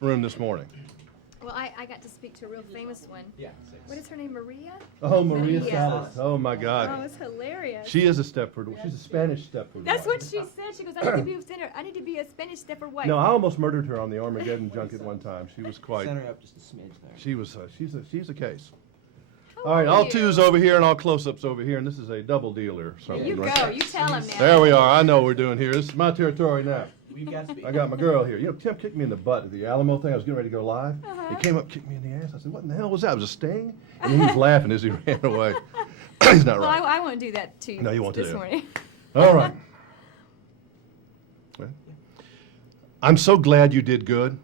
room this morning? Well, I got to speak to a real famous one. Yeah. What is her name, Maria? Oh, Maria Maria. Salas. Oh, my Oh, God. it's hilarious. She is a Stepford. She's a Spanish Stepford. That's what she said. She goes, I need to be a Spanish Stepford wife. No, I almost murdered her on the Armageddon junket one time. She was quite. Center up just a smidge there. She was. She's a case. How All right, are all you? twos over here and all close-ups over here, and this is a double dealer or something. You right? go. You tell him now. There we are. I know what we're doing here. This is my territory now. You got to speak. I got my girl here. You know, Tim kicked me in the butt at the Alamo thing. I was getting ready to go live. He came up, kicked me in the ass. I said, "What in the hell was that? It was a sting?" And then he was laughing as he ran away. He's not Well, right. I won't do that to you. No, you won't do this that. morning. All right. Well, I'm so glad you did good.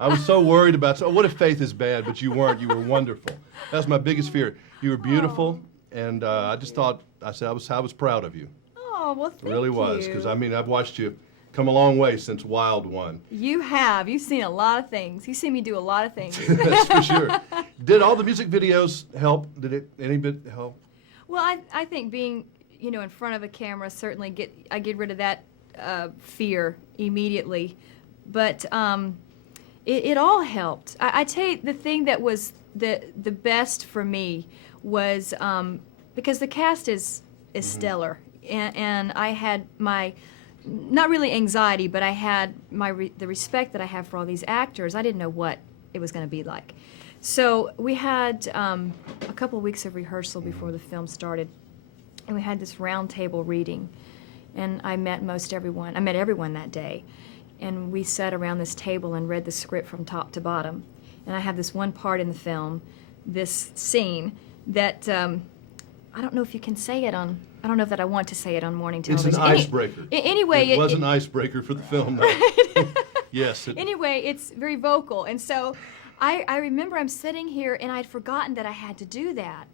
I was so worried about, so what if Faith is bad, but you weren't. You were wonderful. That's my biggest fear. You were beautiful, and I just thought, I said, I was proud of you. Oh, well, thank It really you. was, because I mean, I've watched you come a long way since Wild One. You have. You've seen a lot of things. You've seen me do a lot of things. That's for sure. Did all the music videos help? Did it any bit help? Well, I think being, in front of a camera certainly I get rid of that fear immediately. But it all helped. I tell you, the thing that was the best for me was because the cast is stellar, and I had my not really anxiety, but I had the respect that I have for all these actors. I didn't know what it was going to be like. So we had a couple of weeks of rehearsal before the film started, and we had this round table reading, and I met everyone. I met everyone that day, and we sat around this table and read the script from top to bottom. And I have this one part in the film, this scene that I don't know if you can say it on. I don't know if that I want to say it on morning television. It's an icebreaker. Anyway, it was an icebreaker for the film. Yes. Anyway, it's very vocal, and so I remember I'm sitting here and I'd forgotten that I had to do that.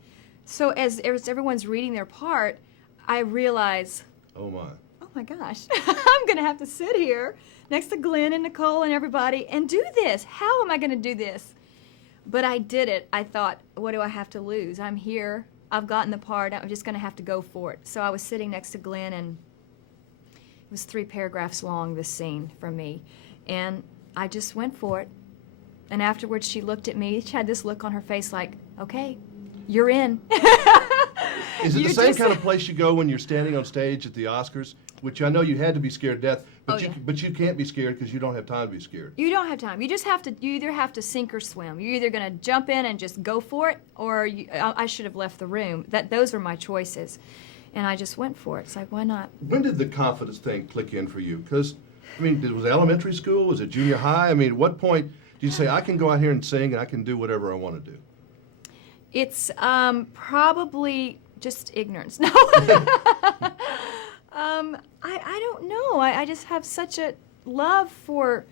So as everyone's reading their part, I realize, Oh my gosh, I'm going to have to sit here next to Glenn and Nicole and everybody and do this. How am I going to do this? But I did it. I thought, what do I have to lose? I'm here. I've gotten the part. I'm just going to have to go for it. So I was sitting next to Glenn, and it was 3 paragraphs long, this scene from me. And I just went for it. And afterwards, she looked at me. She had this look on her face like, okay, you're in. Is it the same kind of place you go when you're standing on stage at the Oscars? Which I know you had to be scared to death, but but you can't be scared because you don't have time to be scared. You don't have time. You just have to. You either have to sink or swim. You're either going to jump in and just go for it, or I should have left the room. Those are my choices, and I just went for it. It's like, why not? When did the confidence thing click in for you? Because I mean, was it elementary school? Was it junior high? I mean, at what point did you say I can go out here and sing and I can do whatever I want to do? It's probably just ignorance. No. I don't know. I just have such a love for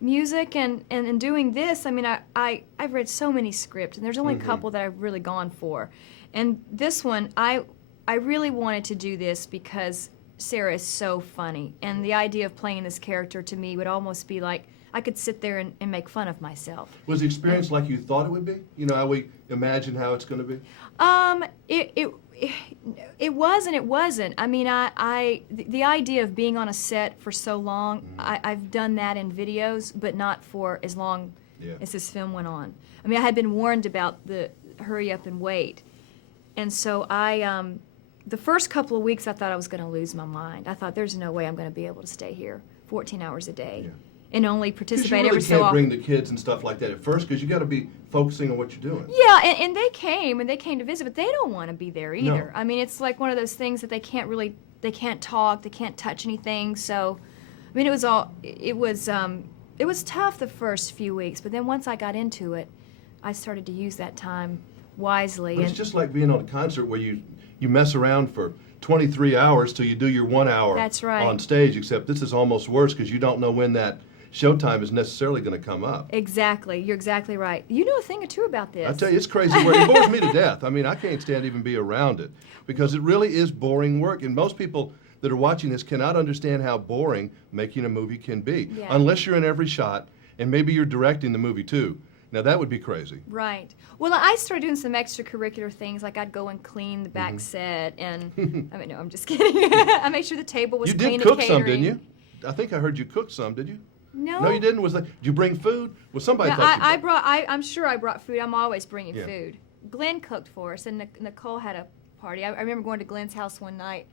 music and doing this. I mean, I've read so many scripts, and there's only a couple that I've really gone for. And this one, I really wanted to do this because Sarah is so funny. And the idea of playing this character to me would almost be like I could sit there and make fun of myself. Was the experience like you thought it would be? You know how we imagine how it's going to be? It was and it wasn't. I mean, the idea of being on a set for so long, I've done that in videos, but not for as long as this film went on. I mean, I had been warned about the hurry up and wait. And so the first couple of weeks, I thought I was going to lose my mind. I thought, there's no way I'm going to be able to stay here 14 hours a day. Yeah. And only participate you every really so often. can't bring the kids and stuff like that at first because you got to be focusing on what you're doing. Yeah, and they came to visit, but they don't want to be there either. No. I mean, it's like one of those things that they can't talk, they can't touch anything. So, I mean, it was tough the first few weeks, but then once I got into it, I started to use that time wisely. But it's just like being on a concert where you mess around for 23 hours till you do your 1 hour That's right. on stage, except this is almost worse because you don't know when that showtime is necessarily going to come up. Exactly. You're exactly right. You know a thing or two about this. I tell you, it's crazy work. It bores me to death. I mean, I can't stand even be around it because it really is boring work. And most people that are watching this cannot understand how boring making a movie can be unless you're in every shot and maybe you're directing the movie too. Now, that would be crazy. Right. Well, I started doing some extracurricular things, like I'd go and clean the back set, and, I mean, no, I'm just kidding. I made sure the table was You clean did cook and some, catering. didn't you? I think I heard you cook some, did you? No. No, you didn't? Was that, did you bring food? Well, somebody No, thought you I did. brought. I'm sure I brought food. I'm always bringing Yeah. food. Glenn cooked for us, and Nicole had a party. I remember going to Glenn's house one night,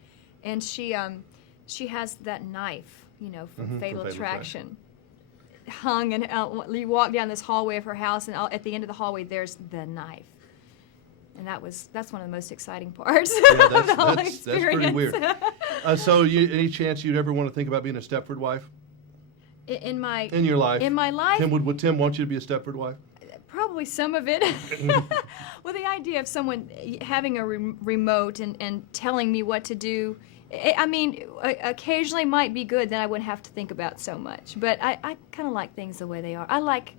and she has that knife, you know, from Fatal Attraction, hung, and you walk down this hallway of her house, and at the end of the hallway there's the knife, and that's one of the most exciting parts. Yeah, of the whole that's pretty weird. experience. So, any chance you'd ever want to think about being a Stepford wife in your life? In my life, would Tim want you to be a Stepford wife? probably some of it. Well, the idea of someone having a remote and telling me what to do, I mean, occasionally might be good. Then I wouldn't have to think about so much. But I kind of like things the way they are. I like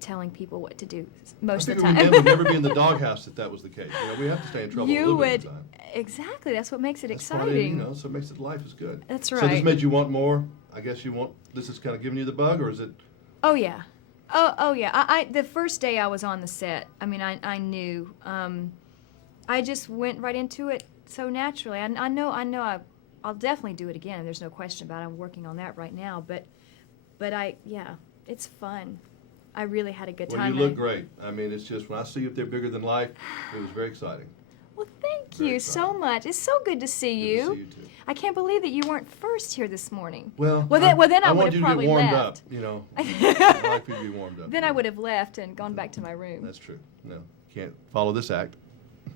telling people what to do most of the time. Men would never be in the doghouse if that was the case. You know, we have to stay in trouble a You little would bit of the time. exactly. That's what makes it That's exciting. part of it, you know, so it makes it life is good. That's So this right. made you want more. I guess this is kind of giving you the bug, or is it? Oh yeah, oh yeah. I the first day I was on the set, I mean, I knew. I just went right into it so naturally. I know I'll definitely do it again. There's no question about it. I'm working on that right now. But it's fun. I really had a good Well, time. you look great. I mean, it's just when I see you up there bigger than life, it was very exciting. Well, thank Very you so exciting. much. It's so good to see Good you. to see you too. I can't believe that you weren't first here this morning. Well, then I would want have you to probably get warmed left. up. You know, I like for you to be warmed up. Then I would have left and gone back to my room. That's true. No, can't follow this act.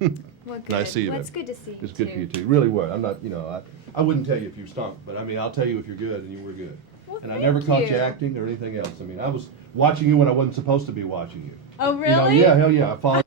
Well, good. Nice to see you. Well, babe. it's good to see you It's good too. for you too. Really would. I'm not. You know, I wouldn't tell you if you stunk, but I mean, I'll tell you if you're good, and you were good. Well, And I thank never caught you you. acting or anything else. I mean, I was watching you when I wasn't supposed to be watching you. Oh, You know, really? yeah, hell yeah. I followed